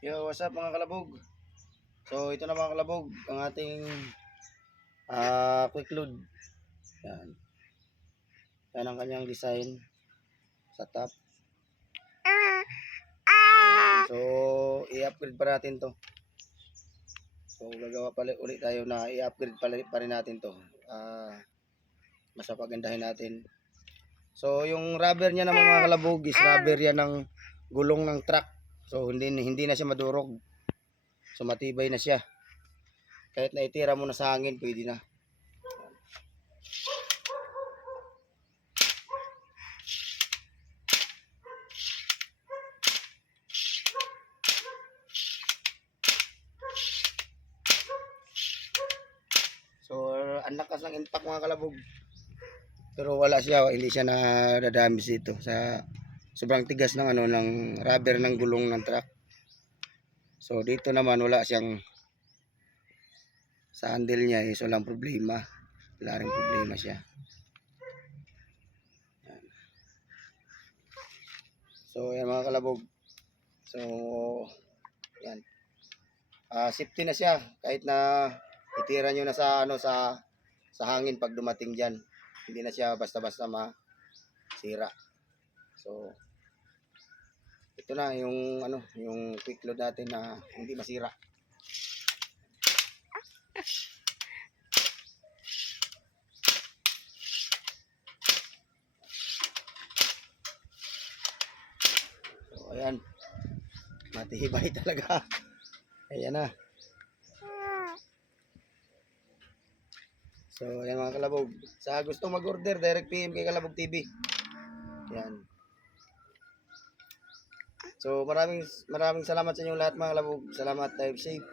Yo, what's up mga kalabog? So, ito na mga kalabog, ang ating quick load. Yan. Yan ang kanyang design sa top. Ayan. So, i-upgrade pa natin to. So, gagawa pala ulit tayo na i-upgrade pa rin natin to. Mas pagandahin natin. So, yung rubber niya naman mga kalabog is rubber yan ng gulong ng truck. So, hindi na siya madurog. So, matibay na siya. Kahit na itira mo na sa hangin, pwede na. So, ang lakas ng impact mga kalabog. Pero wala siya, hindi siya nadadamage dito sa sobrang tigas ng ng rubber ng gulong ng truck. So, dito naman wala siyang sa handle niya is walang problema. Wala ring problema siya. Yan. So, yan mga kalabog. So, yan. Safety na siya kahit na itira nyo na sa sa hangin pag dumating diyan. Hindi na siya basta-basta masira. So, ito na yung yung quick load natin na hindi masira. So, ayan. Matibay talaga. Ayan na. So, ayan mga kalabog. Sa gusto mag-order, direct PM kay Kalabog TV. Ayan. So, maraming salamat sa inyo lahat mga kalabog. Salamat, dive safe.